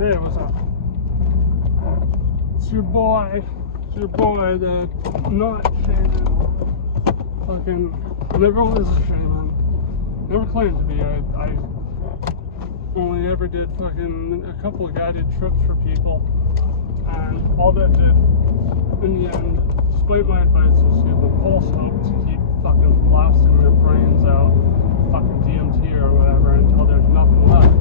Hey, what's up? It's your boy, the not shaman. Fucking never was a shaman. Never claimed to be. I only ever did fucking a couple of guided trips for people, and all that did in the end, despite my advice, was give them false hope to keep fucking blasting their brains out, fucking DMT or whatever, until there's nothing left.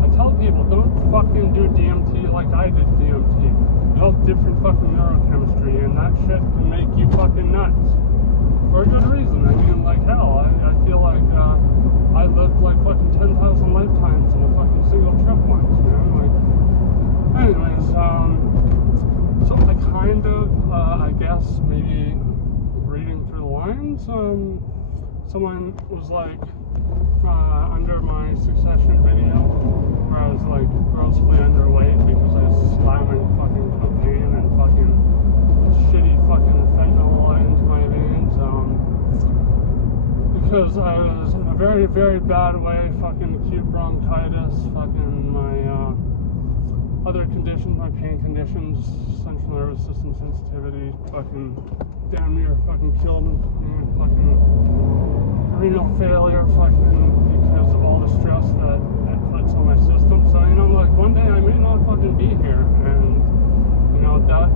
I tell people, don't fucking do DMT like I did DMT. You have different fucking neurochemistry, and that shit can make you fucking nuts. For a good reason. I mean, like, hell, I feel like I lived like fucking 10,000 lifetimes in a fucking single trip once, you know? Like, anyways, so I kind of, I guess, maybe reading through the lines, someone was like, under my Succession video, where I was like grossly underweight because I was slamming fucking cocaine and fucking shitty fucking fentanyl into my veins, because I was in a very, very bad way, fucking acute bronchitis, fucking my, other conditions, my pain conditions, central nervous system sensitivity, fucking damn near fucking killed me, fucking renal failure, fucking because of all the stress that puts on my system. So, you know, like, one day I may not fucking be here, and, you know, that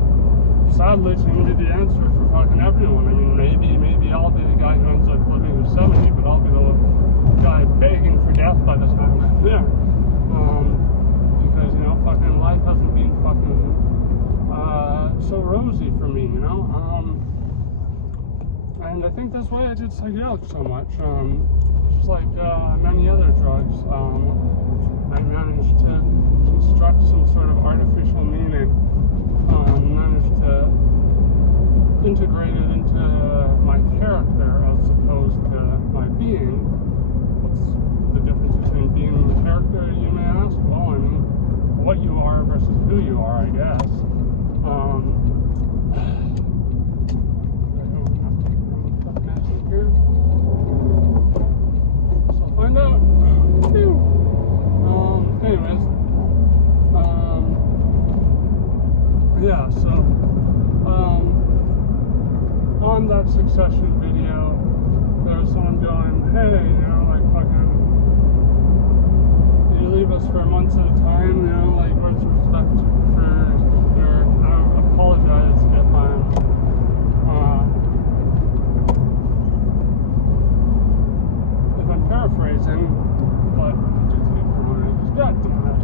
sadly seems to be the answer for fucking everyone. I mean, maybe I'll be the guy who ends up living to 70, but I'll be the guy begging for death by the time I'm there. Because, you know, fucking life hasn't been fucking so rosy for me, you know? And I think that's why I did psychedelics so much. Just like many other drugs, I managed to construct some sort of artificial meaning, managed to integrate it into my character as opposed to my being. What's the difference between being and the character, you may ask? Well, I mean, what you are versus who you are, I guess. So I'll find out. Anyways, yeah, so, on that Succession video, there was someone going, hey, you know, like, fucking, you leave us for months at a time, you know, like, where's respect for your, I apologize if I'm paraphrasing, but I just get promoted. God damn it.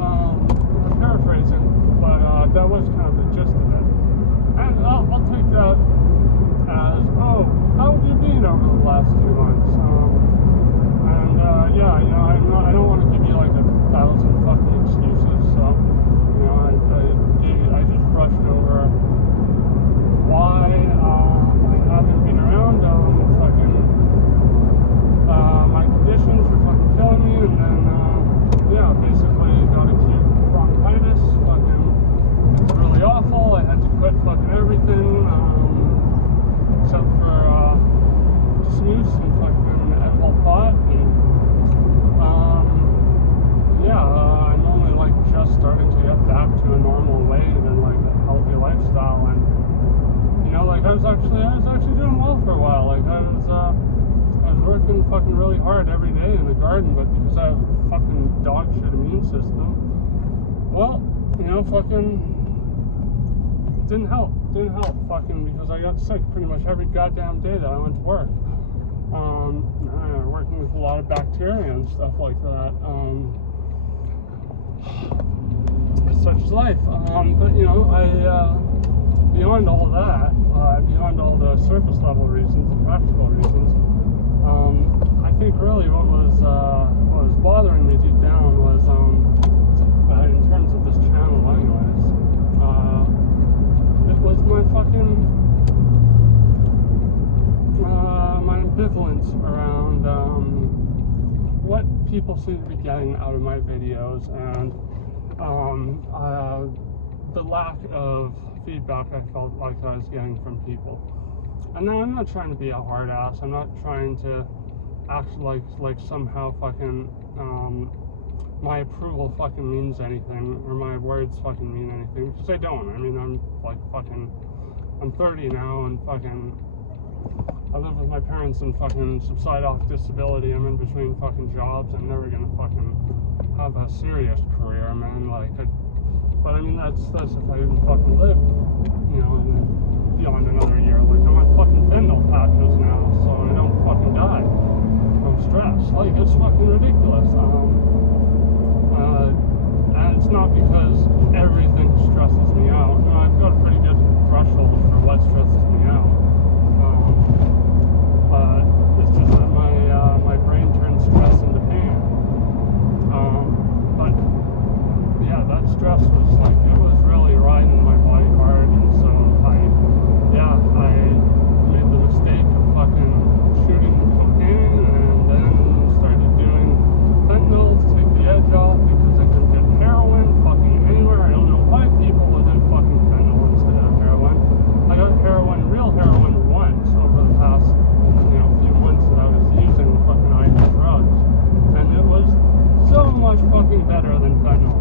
I'm paraphrasing, but that was kind of the gist of it. And I'll take that as, oh, how have you been over the last few months? Yeah, you know, I don't want to give you like 1,000 fucking excuses, so, you know, I just brushed over why I haven't been around, fucking, my conditions were fucking killing me, and then, yeah, basically got acute bronchitis, fucking, it's really awful, I had to quit fucking everything, except for, snooze and fucking edible pot, and, yeah, I'm only, like, just starting to get back to a normal weight and, like, a healthy lifestyle, and, you know, like, I was actually doing well for a while, like, I was working fucking really hard every day in the garden, but because I have a fucking dog shit immune system, well, you know, fucking, didn't help, fucking, because I got sick pretty much every goddamn day that I went to work, working with a lot of bacteria and stuff like that, such is life, but, you know, beyond all that, beyond all the surface level reasons, the practical reasons, I think really what was bothering me deep down was, in terms of this channel anyways, it was my fucking, my ambivalence around, what people seem to be getting out of my videos, and, the lack of feedback I felt like I was getting from people. And now I'm not trying to be a hard ass. I'm not trying to act like somehow fucking my approval fucking means anything, or my words fucking mean anything, because they don't. I mean, I'm 30 now, and fucking, I live with my parents and fucking subside off disability. I'm in between fucking jobs. I'm never gonna fucking have a serious career, man. But I mean, that's if I even fucking live, beyond another year. Like, I'm on fucking fentanyl patches now, so I don't fucking die from stress. Like, it's fucking ridiculous. And it's not because everything stresses me out. I've got a pretty good threshold for what stresses me out. But it's just that my brain turns stress into pain. But yeah, that stress was like, it was really riding my body hard, and so I made the mistake of fucking shooting cocaine, and then started doing fentanyl to take the edge off, because I couldn't get heroin fucking anywhere. I don't know why people would do fucking fentanyl instead of heroin. I got real heroin once over the past few months that I was using fucking IV drugs, and it was so much fucking better than fentanyl.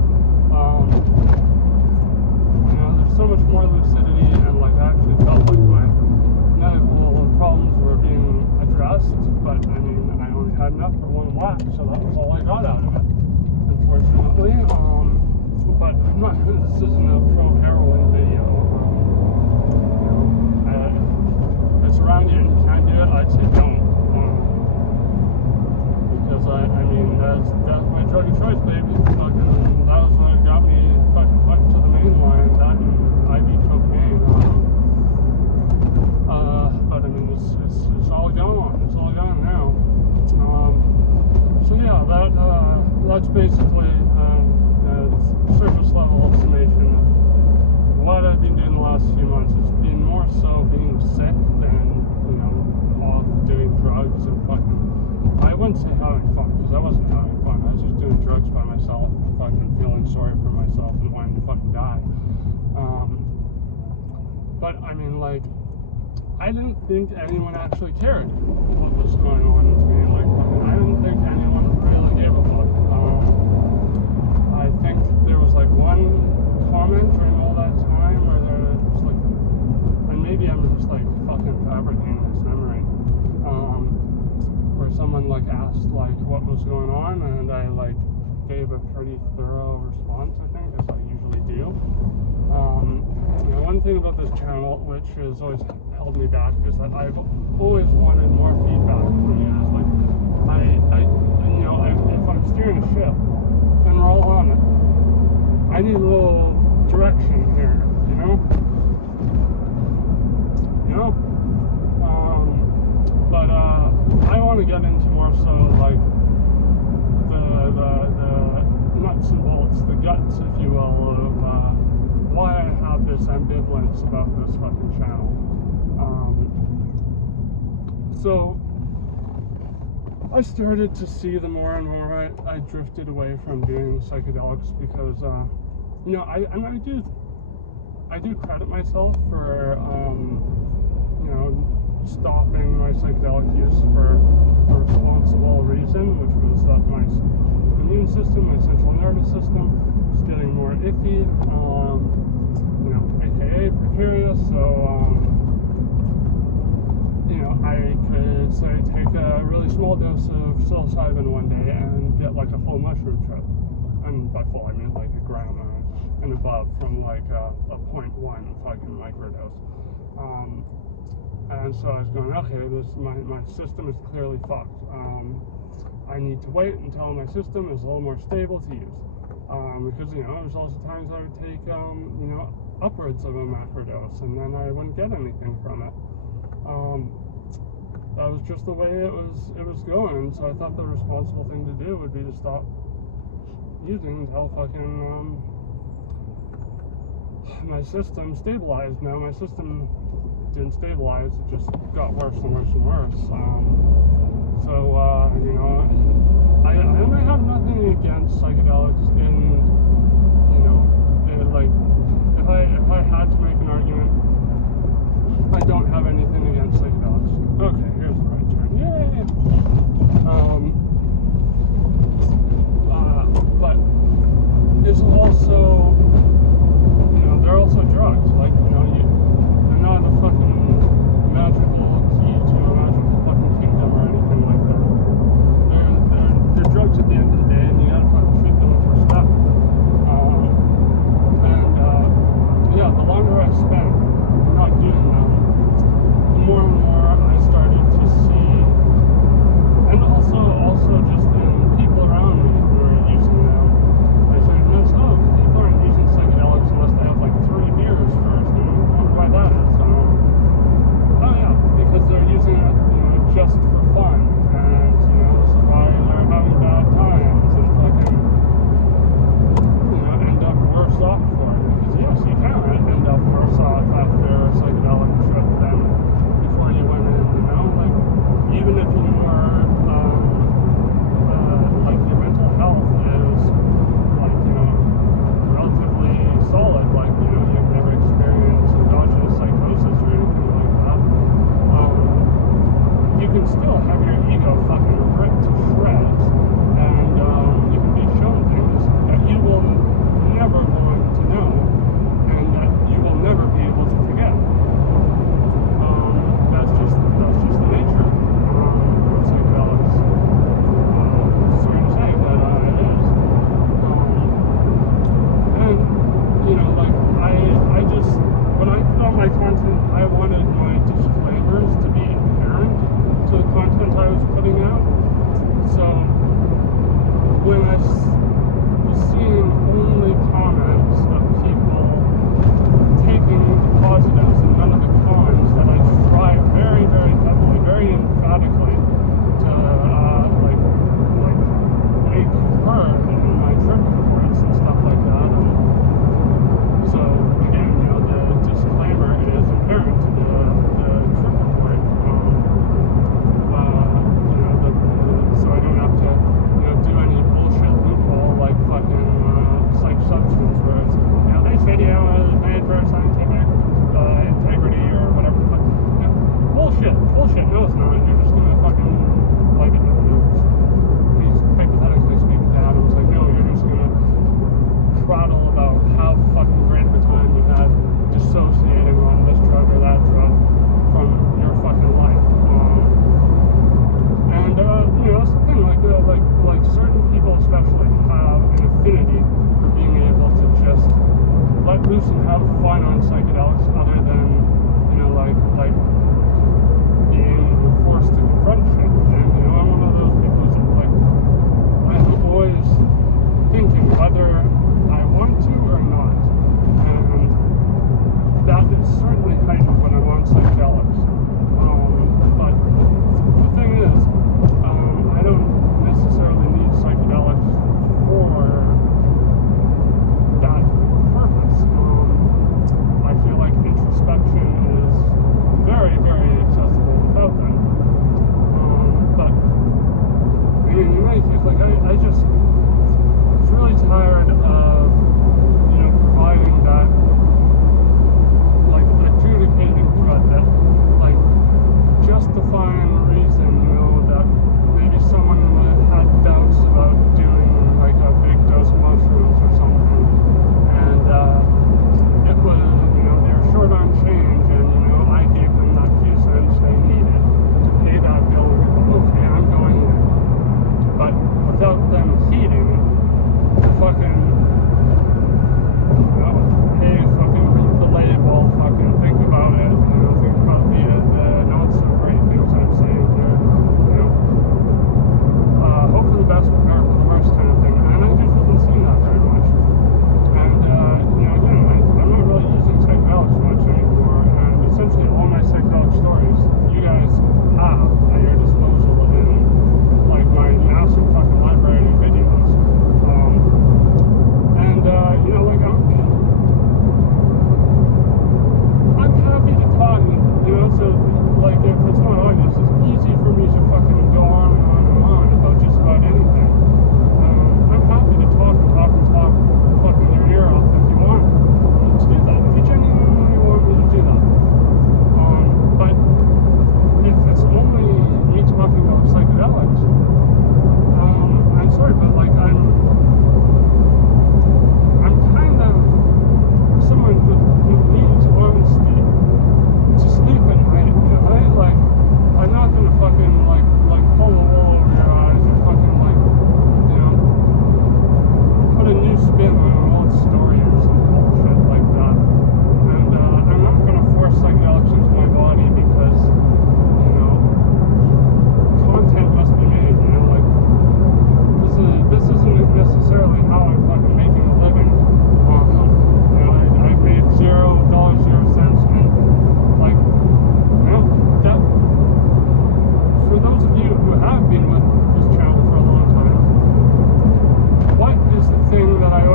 There's so much more lucidity, and like I actually felt like my medical problems were being addressed, but I mean, I only had enough for one whack, so that was all I got out of it, unfortunately. But this isn't a pro-heroin video. If it's around you and you can't do it, I'd say don't. Because I mean, that's my drug of choice, baby. Fucking, that was what got me fucking put to the main line. That and IV cocaine. But I mean, it's all gone. It's all gone now. So yeah, that's basically surface level summation of what I've been doing the last few months. It's been more so being sick than off doing drugs and fucking. I wouldn't say having fun, because I wasn't having fun. I was just doing drugs by myself and fucking feeling sorry for myself and wanting to fucking die. But I mean, like, I didn't think anyone actually cared what was going on with me. Like, I didn't think anyone really gave a fuck. I think there was like one comment during all that time where there was like, and maybe I'm just like fucking fabricating this memory, where someone like asked like what was going on, and I like gave a pretty thorough response, I think, as I usually do. One thing about this channel, which has always held me back, is that I've always wanted more feedback from you guys. Like, if I'm steering a ship and we're all on it, I need a little direction here, but I want to get into more so like the nuts and bolts, the guts, if you will, of why I have this ambivalence about this fucking channel. So I started to see the more and more I drifted away from doing psychedelics, because I do credit myself for stopping my psychedelic use for a responsible reason, which was that my immune system, my central nervous system, was getting more iffy, aka precarious. So I could say take a really small dose of psilocybin one day and get like a full mushroom trip, and by full I mean like a gram and above, from like a 0.1 fucking microdose. And so I was going, okay, my system is clearly fucked. I need to wait until my system is a little more stable to use. Because, there's also times I would take, upwards of a macrodose, and then I wouldn't get anything from it. That was just the way it was going. So I thought the responsible thing to do would be to stop using until fucking, my system stabilized. Now my system didn't stabilize, it just got worse and worse and worse. I have nothing against psychedelics if I had to make an argument, I don't have anything against psychedelics. Okay, here's the right turn. Yay! But also, they're also drugs. Like, they're not a fucking magical key to a magical fucking kingdom or anything like that. They're drugs at the end of the day, and you gotta fucking treat them with respect. Yeah, the longer I spent not doing them, the more and more I started to see, and also just in people around me who are using them, I started to notice, people aren't using psychedelics unless they have like 3 beers first. And I wonder why that is. Yeah, because they're using it, just for fun, and this is why they're having bad times and fucking, end up worse off for it. Because yes, you can end up worse off after a psychedelic trip than before you went in. Like even if you were like your mental health is like relatively solid, like you've never experienced endogenous psychosis or anything like that. You can still have your ego fucking ripped to shreds, and you can be shown things that you will never want to know, and that you will never be able to forget. That's just the nature of psychedelics. Sorry to say, but it is. And like I just, when I put out my content, I wanted my disclaimers to be inherent to the content I was putting out. So when I was seeing only comments of people taking the positives and none of the cons, that I try very, very heavily, very emphatically to like make heard in my trip reports and stuff like that. And so again, the disclaimer is inherent to the trip report. So I don't have to do any bullshit loophole like fucking psych substance where it's this video is made for scientific integrity or whatever the fuck. Bullshit. No, it's not. You're just gonna fucking like he's hypothetically speaking to Adam's like, no, you're just gonna prattle about how fucking great of a time you had dissociating on this drug or that drug from your fucking life. And that's the thing, like certain people especially have an affinity for being able to just let loose and have fun on psychedelics, other than like being forced to confront shit. And I'm one of those people who's like, I'm always thinking whether I want to or not, and that is certainly heightened when I'm on psychedelics. But the thing is, I don't necessarily need psychedelics for that purpose. I feel like introspection is very, very accessible without them. But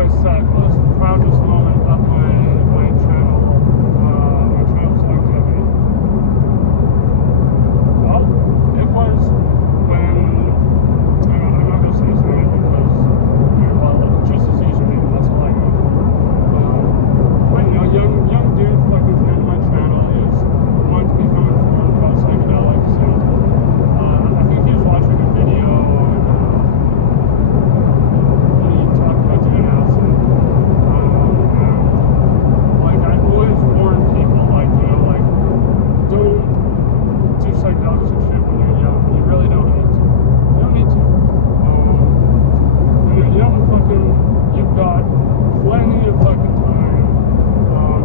always said was the proudest moment of my channel, my channel's longevity. Well, it was when, I'm not going to say his name because, well, just his username, that's all I know. But, young dude fucking came to my channel. He was wanting to become informed about psychedelics, and I think he was watching a video on he talked about doing acid. And like I always warn people, like, don't do psychedelics and shit when you're young. You really don't need to. You don't need to. When you're young, you've got plenty of fucking time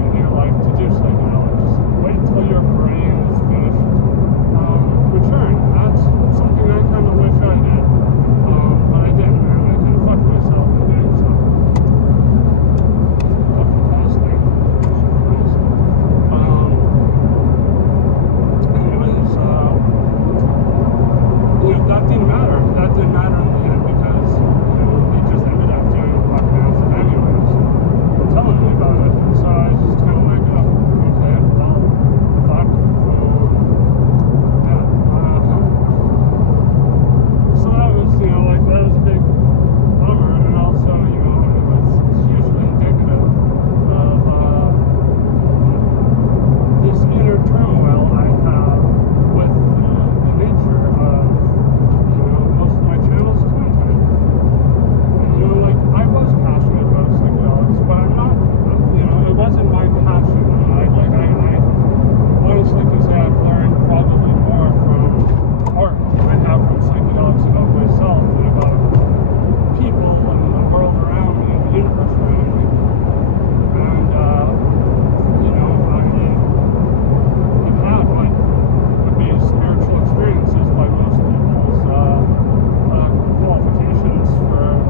in your life to do psychedelics. Wait till your brain is finished maturing. That's something I kind of wish I did, but I didn't, man. I could have fucked myself in doing so. Fucking fasting. Anyways, that didn't matter. That didn't matter in the end because he just ended up doing fucking acid anyways, and telling me about it. And so I just kind of like, oh, okay, well, fuck. Yeah. So that was, that was a big bummer, and also, it's hugely indicative of this inner turmoil I have with the nature of, most of my channel's content. And, I was passionate about psychedelics, but I'm not, it wasn't my passion. I honestly can say I've learned probably more from art than I have from psychedelics about myself and about people and the world around me and the universe around me. And, I've had what could be spiritual experiences by most people's qualifications for,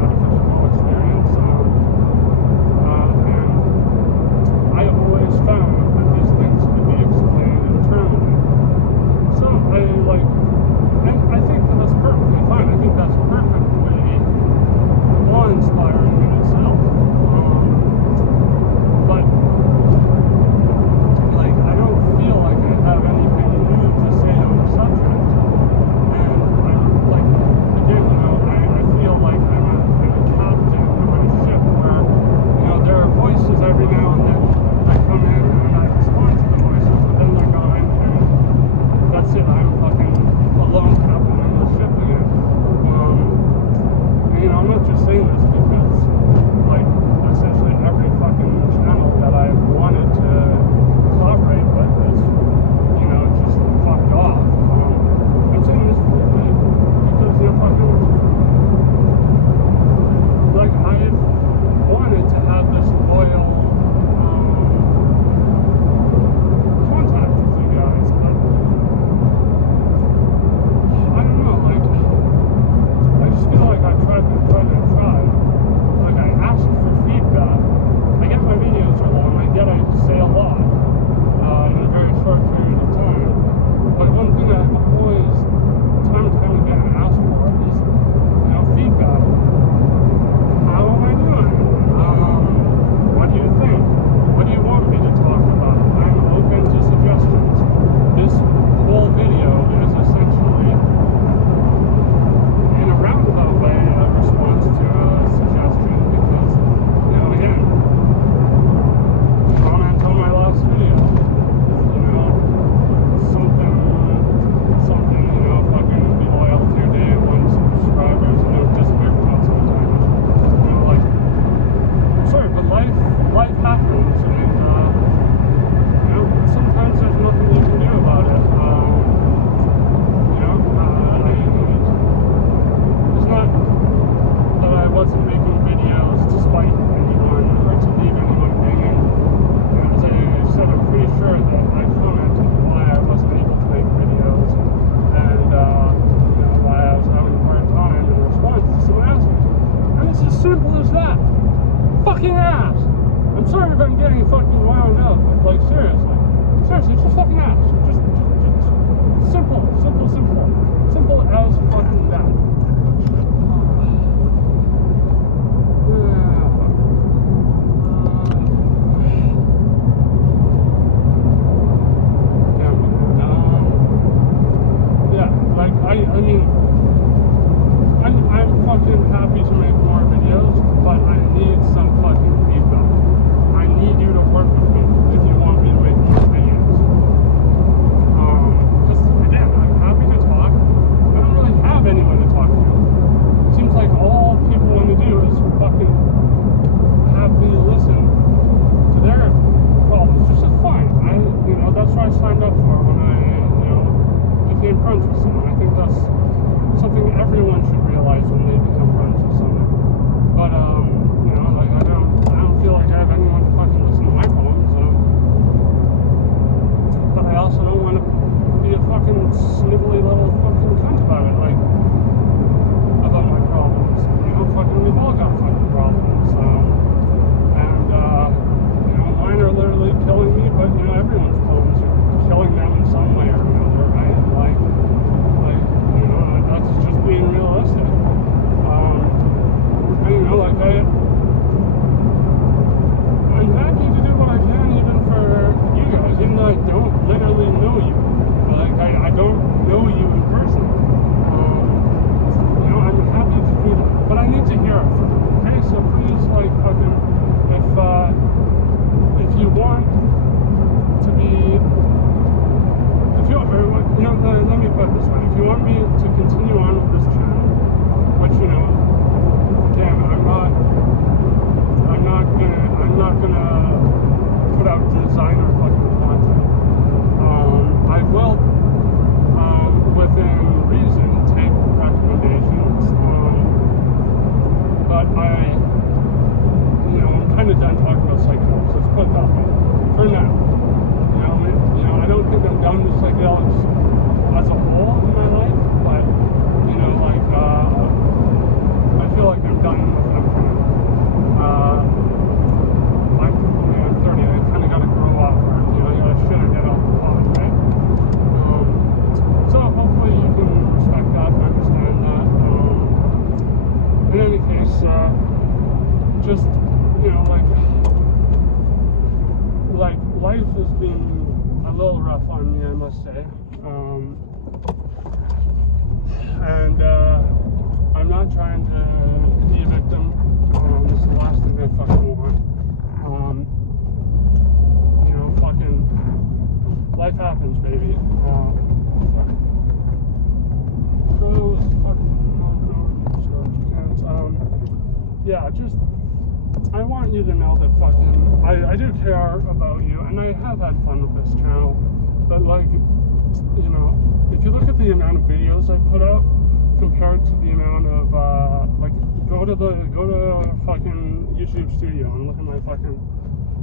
metaphysical experience. And I have always found that these things could be explained internally. So and I think that's perfectly fine. I think that's perfectly awe-inspiring in itself. But I don't feel like I have anything new to say on the subject. And I'm again, I feel like I'm a captain on a ship where, there are voices every now and then that come in and I respond to the voices, but then they're gone, and that's it. I'm fucking alone captain on the ship again. I'm not just saying this because, essentially every fucking channel that I've wanted to collaborate with is, just fucked off. I'm saying this because, I've wanted to have this loyal contact with you guys, but I don't know, I just feel like I've tried and tried and tried. I asked for feedback. I get my videos are long, I say a lot in a very short period of time. But one thing I've always, time and time again, asked for is, feedback. How am I doing? What do you think? What do you want me to talk about? I'm open to suggestions. This whole video is essentially, in a roundabout way, a response to a suggestion because, again, comment on my last video. Something, fucking be loyal to your day one subscribers and don't disappear from us sometimes. I'm sorry, but life happens, and sometimes there's nothing you can do about it. It's not that I wasn't making videos to spite anyone or to leave anyone hanging. As I said, I'm pretty sure that I commented why I wasn't able to make videos and why I was having a hard time in response to someone asking. And it's as simple as that. Fucking ask. I'm sorry if I'm getting fucking wound up, but seriously, just fucking ask. Just simple as fucking that. I'm happy to do what I can even for you guys, even though I don't literally know you. Like, I don't know you in person. You know, I'm happy to do that. But I need to hear it from you, okay? So please, like, fucking, if you want to be, if you, or, you know, let me put it this way. If you want me to continue on with this channel, which, you know, again, I'm not gonna put out designer fucking content. I will, within reason, take recommendations. But I'm kind of done talking about psychedelics. Let's put it that way. For now, I don't think I'm done with psychedelics as a whole in my life, but I feel like I'm done with them for now. I'm 30. I kind of got to grow up, or I should have get off the pot, right? So hopefully you can respect that and understand that. In any case, just like life has been a little rough on me, I must say. And I'm not trying to be a victim. This is the last thing I fucking want. Fucking life happens, baby. I want you to know that fucking I do care about you, and I have had fun with this channel. But if you look at the amount of videos I put out compared to the amount of go to fucking YouTube Studio and look at my fucking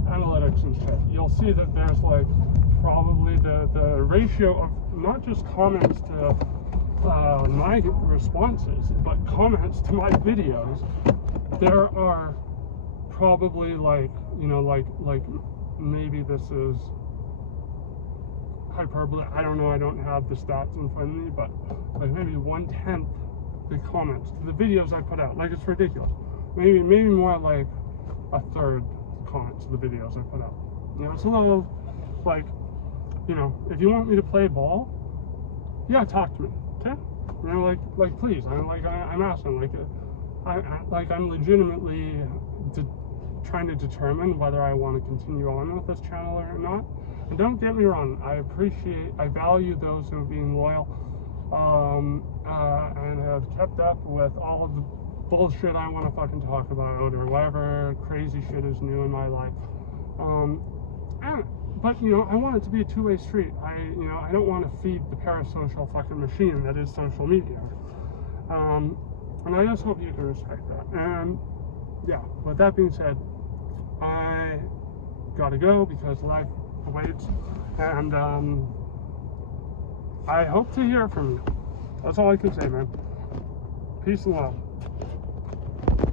analytics and shit, you'll see that there's like probably the ratio of not just comments to my responses, but comments to my videos. There are probably like maybe this is hyperbole, I don't know, I don't have the stats in front of me, but like maybe 1/10 the comments to the videos I put out. Like, it's ridiculous. Maybe more like a third comments to the videos I put out. It's a little like, if you want me to play ball, yeah, talk to me, okay? Please, I'm asking, I'm legitimately trying to determine whether I want to continue on with this channel or not. And don't get me wrong, I value those who are being loyal, and have kept up with all of the bullshit I want to fucking talk about, or whatever crazy shit is new in my life. But I want it to be a two-way street. I don't want to feed the parasocial fucking machine that is social media. And I just hope you can respect that. And yeah, with that being said, I gotta go because life awaits, and I hope to hear from you. That's all I can say, man. Peace and love.